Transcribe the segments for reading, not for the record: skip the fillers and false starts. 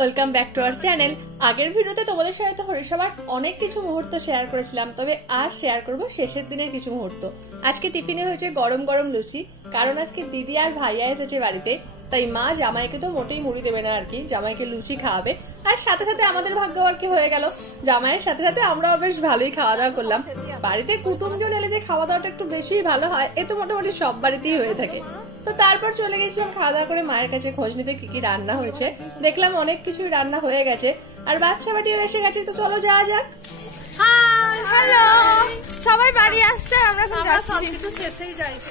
Welcome back to our channel. আগের ভিডিওতে তোমাদের সাথে তো হরিসভার অনেক কিছু মুহূর্ত শেয়ার করেছিলাম, তবে আজ শেয়ার করব শেষের দিনের কিছু মুহূর্ত। আজকে টিফিনে হয়েছে গরম গরম লুচি, কারণ আজকে দিদি আর ভাইয়া এসেছে বাড়িতে, তাই মা জামাইকে তো মোটেই মুড়ি দেবে না আর কি, জামাইকে লুচি খাওয়াবে। আর সাথে সাথে আমাদের ভাগ্য আর কি হয়ে গেল, জামাইয়ের সাথে সাথে আমরাও বেশ ভালোই খাওয়া দাওয়া করলাম। বাড়িতে কুটুমজন এলে যে খাওয়া দাওয়াটা একটু বেশি ভালো হয়, এ তো মোটামুটি সব বাড়িতেই হয়ে থাকে। তো তারপর চলে গেছিলাম খাওয়া দাওয়া করে মায়ের কাছে খোঁজ নিতে কি কি রান্না হয়েছে। দেখলাম অনেক কিছুই রান্না হয়ে গেছে, আর বাচ্চা বাটিও এসে গেছে। তো চলো যাওয়া যাক। হ্যালো, সবাই বাড়ি আসছে, আমরা এখন যাচ্ছি।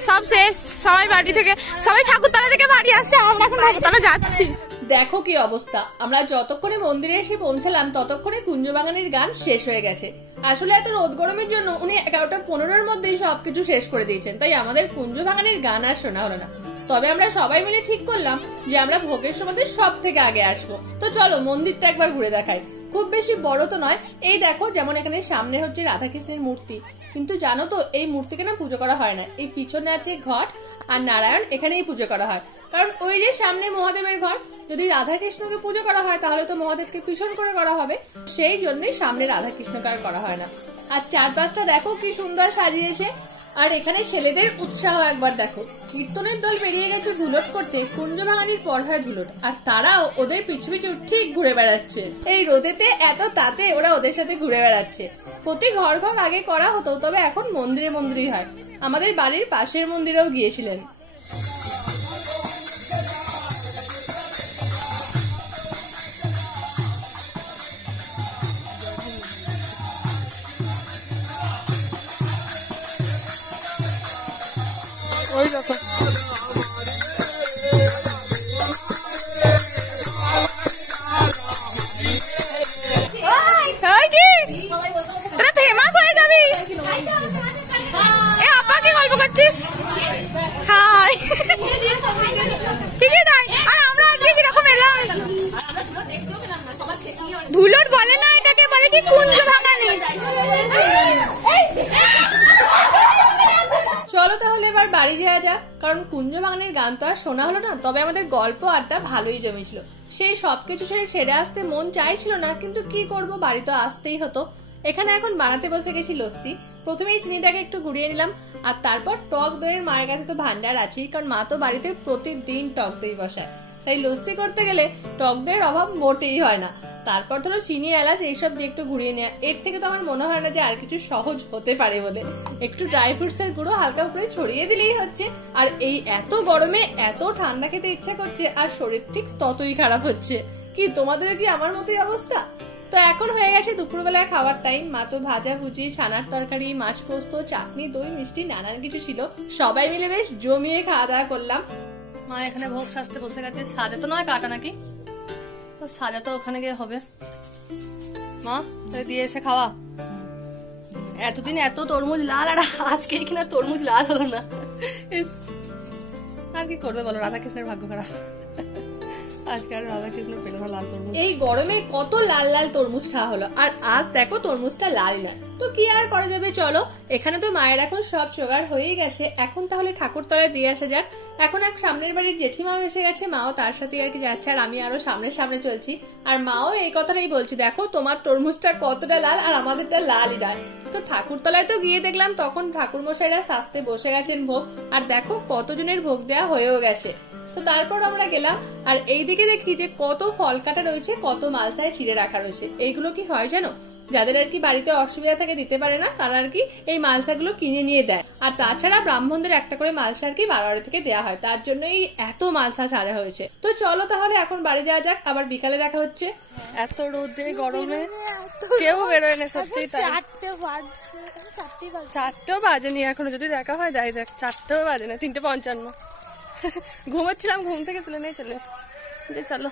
সব শেষ, সবাই বাড়ি থেকে, সবাই ঠাকুরতলা থেকে বাড়ি আসছে, আমরা এখন ঠাকুরতলা যাচ্ছি। দেখো কি অবস্থা, আমরা যতক্ষণে মন্দিরে এসে পৌঁছালাম ততক্ষণে কুঞ্জবাগানের গান শেষ হয়ে গেছে। আসলে এত রোদ গরমের জন্য উনি 11:15-র মধ্যেই সবকিছু শেষ করে দিয়েছেন, তাই আমাদের কুঞ্জবাগানের গান আর শোনা হলো না। তবে আমরা সবাই মিলে ঠিক করলাম যে আমরা ভোগের সময় সব থেকে আগে আসবো। তো চলো মন্দিরটা একবার ঘুরে দেখাই। খুব বেশি বড় তো নয়, এই দেখো যেমন এখানে সামনে হচ্ছে রাধাকৃষ্ণের মূর্তি, কিন্তু জানো তো এই মূর্তিকে না পুজো করা হয় না। এই পিছনে আছে ঘট, আর নারায়ণ এখানেই পুজো করা হয়, কারণ ওই যে সামনে মহাদেবের ঘর। যদি রাধাকৃষ্ণকে পুজো করা হয় তাহলে তো মহাদেবকে পিছন করে করা হবে, সেই জন্যই সামনে রাধাকৃষ্ণকে আর করা হয় না। আর চারপাশটা দেখো কি সুন্দর সাজিয়েছে। আর এখানে ছেলেদের উৎসাহ একবার দেখো, কীর্তনের দল বেরিয়ে গেছে ধুলট করতে, কুঞ্জবাগানির পর হয় ধুলট, আর তারাও ওদের পিছু পিছু ঠিক ঘুরে বেড়াচ্ছে। এই রোদেতে এত তাতে ওরা ওদের সাথে ঘুরে বেড়াচ্ছে। প্রতি ঘর ঘর আগে করা হতো, তবে এখন মন্দিরে মন্দিরেই হয়। আমাদের বাড়ির পাশের মন্দিরেও গিয়েছিলেন। ওই রকম তোরা ফেমাস হয়ে যাবি। আপাকে গল্প করছিস? হাই, ঠিকই তাই। আর আমরা আজকে কিরকম এলাম? ধুলট বলে না, এটাকে বলে কি কুঞ্জবাগানি। চলো তাহলে এবার বাড়ি যাওয়া যাক, কারণ কুঞ্জবাগানের গান তো আর শোনা হলো না, তবে আমাদের গল্প আড্ডা ভালোই জমেছিল। সেই সবকিছু ছেড়ে আসতে মন চাইছিল না, কিন্তু কি করব, বাড়ি তো আসতেই হতো। এখানে এখন বানাতে বসে গেছি লস্যি। প্রথমেই চিনিটাকে একটু গুঁড়িয়ে নিলাম, আর তারপর টক দইয়ের মায়ের কাছে তো ভান্ডার আছেই, কারণ মা তো বাড়িতে প্রতিদিন টক দই বসায়, তাই লস্যি করতে গেলে টক দইয়ের অভাব মোটেই হয় না। তারপর ধরো চিনি এলাচ এইসব দিয়ে একটু ঘুরিয়ে নেওয়া, এর থেকে তো আমার মনে হয় না যে আর কিছু সহজ হতে পারে বলে। একটু ড্রাই ফ্রুটস এর গুঁড়ো হালকা উপরে ছড়িয়ে দিলেই হচ্ছে। আর এই এত গরমে এত ঠান্ডা খেতে ইচ্ছা করছে, আর শরীর ঠিক ততই খারাপ হচ্ছে। কি তোমাদের কি আমার মতোই অবস্থা? তো এখন হয়ে গেছে দুপুরবেলায় খাওয়ার টাইম। মা তো ভাজা ভুজি, ছানার তরকারি, মাছ পোস্ত, চাটনি, দই, মিষ্টি নানান কিছু ছিল। সবাই মিলে বেশ জমিয়ে খাওয়া দাওয়া করলাম। মা এখানে ভোগ সাজতে বসে গেছে। সাজা তো নয়, কাটা নাকি? সাজা তো ওখানে গিয়ে হবে। মা দিয়ে এসে খাওয়া। এতদিন এত তরমুজ লাল, আর আজকে কিনা তরমুজ লাল হলো না। আর কি করবে বলো, রাধাকৃষ্ণের ভাগ্য খারাপ। আজকে আর রাধাকৃষ্ণ পেল না লাল তরমুজ। এই গরমে কত লাল লাল তরমুজ খাওয়া হলো, আর আজ দেখো তরমুজটা লাল নয়। তো কি আর করা যাবে, চলো। এখানে তো মায়ের এখন সব জোগাড় হয়ে গেছে, এখন তাহলে ঠাকুরতলায় দিয়ে আসা যাক। এখন এক সামনের বাড়ির জেঠিমাও এসে গেছে, মাও তার সাথে আর কি যাচ্ছে, আর আমি আরো সামনে সামনে চলছি। আর মাও এই কথাটাই বলছি, দেখো তোমার তরমুজটা কতটা লাল, আর আমাদেরটা লালই নয়। তো ঠাকুরতলায় তো গিয়ে দেখলাম তখন ঠাকুর মশাইরা সাজতে বসে গেছেন ভোগ, আর দেখো কতজনের ভোগ দেওয়া হয়েও গেছে। তো তারপর আমরা গেলাম, আর এইদিকে দেখি যে কত ফল কাটা রয়েছে, কত মালসায় ছিঁড়ে রাখা রয়েছে। এইগুলো কি হয় জানো, যাদের আর কি বাড়িতে অসুবিধা থাকে দিতে পারে না, তারা আর কি এই মালসাগুলো কিনে নিয়ে দেয়। আর তাছাড়া ব্রাহ্মণদের একটা করে মালসা আর কি বাড়ি থেকে দেওয়া হয়, তার জন্যই এত মালসা ছাড়া হয়েছে। তো চলো তাহলে এখন বাড়ি যাওয়া যাক, আবার বিকালে দেখা হচ্ছে। এত রোদে গরমে কেউ বেরোয় না, সত্যি। 4টেও বাজেনি এখনো, যদি দেখা হয় দেখ 4টেও বাজে না, 3:55। ঘুমাচ্ছিলাম, ঘুম থেকে তুলে নিয়ে চলে এসেছি। যে চলো,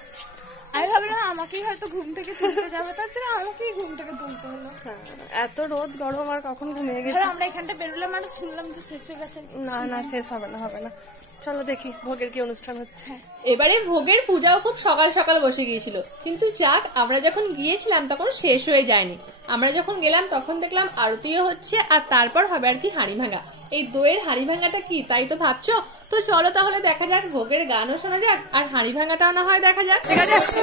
আমি ভাবলাম আমাকেই হয়তো ঘুম থেকে তুলতে যাবে, তাছাড়া আমাকেই ঘুম থেকে তুলতে হলো। এত রোদ গরম, আর কখন ঘুমিয়ে গেছে। আমরা এখানটা বেরোলাম, আর শুনলাম যে শেষ হয়ে গেছে। না শেষ হবে না, হবে না। চলো দেখি ভোগের কি অনুষ্ঠান হচ্ছে। এবারে ভোগের পূজাও খুব সকাল সকাল বসে গিয়েছিল, কিন্তু যাক আমরা যখন গিয়েছিলাম তখন শেষ হয়ে যায়নি। আমরা যখন গেলাম তখন দেখলাম আরতিও হচ্ছে, আর তারপর হবে আর কি হাঁড়ি ভাঙা। এই দইয়ের হাঁড়ি ভাঙাটা কি তাই তো ভাবছো? তো চলো তাহলে দেখা যাক, ভোগের গানও শোনা যাক আর হাঁড়ি ভাঙাটাও না হয় দেখা যাক। ঠিক আছে।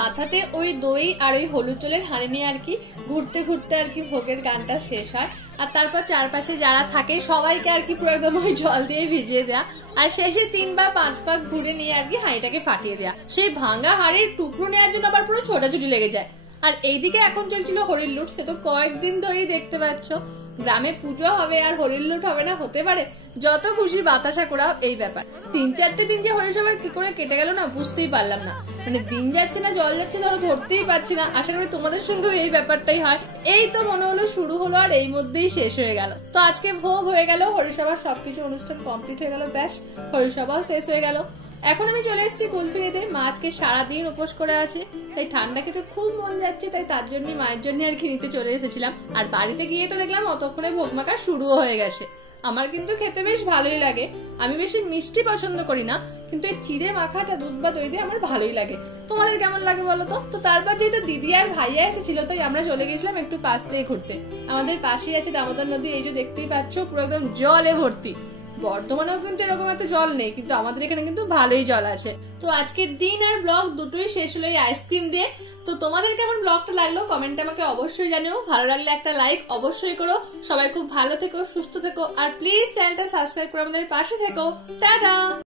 মাথাতে ওই দই আর ওই হলুদ জলের হাঁড়ি নিয়ে আর কি ঘুরতে ঘুরতে আর কি ভোগের গানটা শেষ হয়। আর তারপর চারপাশে যারা থাকে সবাইকে আর কি পুরো একদম ওই জল দিয়ে ভিজিয়ে দেয়া, আর শেষে 3 বা 5 পাক ঘুরে নিয়ে আর কি হাঁড়িটাকে ফাটিয়ে দেয়া। সেই ভাঙা হাঁড়ির টুকরো নেওয়ার জন্য আবার পুরো ছোটাছুটি লেগে যায়। আর এইদিকে এখন চলছিল হরির লুট, সে তো কয়েকদিন ধরেই দেখতে পাচ্ছ। গ্রামে পুজো হবে আর হরির লুট হবে না হতে পারে? যত খুশি বাতাসা করাও এই ব্যাপার। 3-4টে দিন যে হরিসভার কি করে কেটে গেল না বুঝতেই পারলাম না। মানে দিন যাচ্ছে না জল যাচ্ছে ধরো ধরতেই পারছি না। আশা করি তোমাদের সঙ্গেও এই ব্যাপারটাই হয়। এই তো মনে হলো শুরু হলো আর এই মধ্যেই শেষ হয়ে গেল। তো আজকে ভোগ হয়ে গেল, হরিসভার সবকিছু অনুষ্ঠান কমপ্লিট হয়ে গেল, ব্যাস হরিসভাও শেষ হয়ে গেল। এখন আমি চলে এসেছি কুলফিনিতে। মা আজকে সারাদিন উপোস করে আছে, তাই ঠান্ডা খেতে খুব মন যাচ্ছে, তাই তার জন্য মায়ের জন্য আর কি নিতে চলে এসেছিলাম। আর বাড়িতে গিয়ে তো দেখলাম অতক্ষণে ভোগ মাখা শুরুও হয়ে গেছে। আমার কিন্তু খেতে বেশ ভালোই লাগে। আমি বেশি মিষ্টি পছন্দ করি না, কিন্তু এই চিড়ে মাখাটা দুধ বা দই দিয়ে আমার ভালোই লাগে। তোমাদের কেমন লাগে বলো তো? তো তারপর যেহেতু দিদি আর ভাইয়া এসেছিল তাই আমরা চলে গেছিলাম একটু পাশ থেকে ঘুরতে। আমাদের পাশেই আছে দামোদর নদী, এই যে দেখতেই পাচ্ছ পুরো একদম জলে ভর্তি। বর্তমানেও কিন্তু এরকম একটা জল নেই, কিন্তু আমাদের এখানে কিন্তু ভালোই জল আছে। তো আজকের দিন আর ব্লগ দুটোই শেষ হলো এই আইসক্রিম দিয়ে। তো তোমাদের কেমন ব্লগটা লাগলো কমেন্টে আমাকে অবশ্যই জানিও। ভালো লাগলে একটা লাইক অবশ্যই করো। সবাই খুব ভালো থেকো, সুস্থ থেকো, আর প্লিজ চ্যানেলটা সাবস্ক্রাইব করে আমাদের পাশে থেকো। টাটা।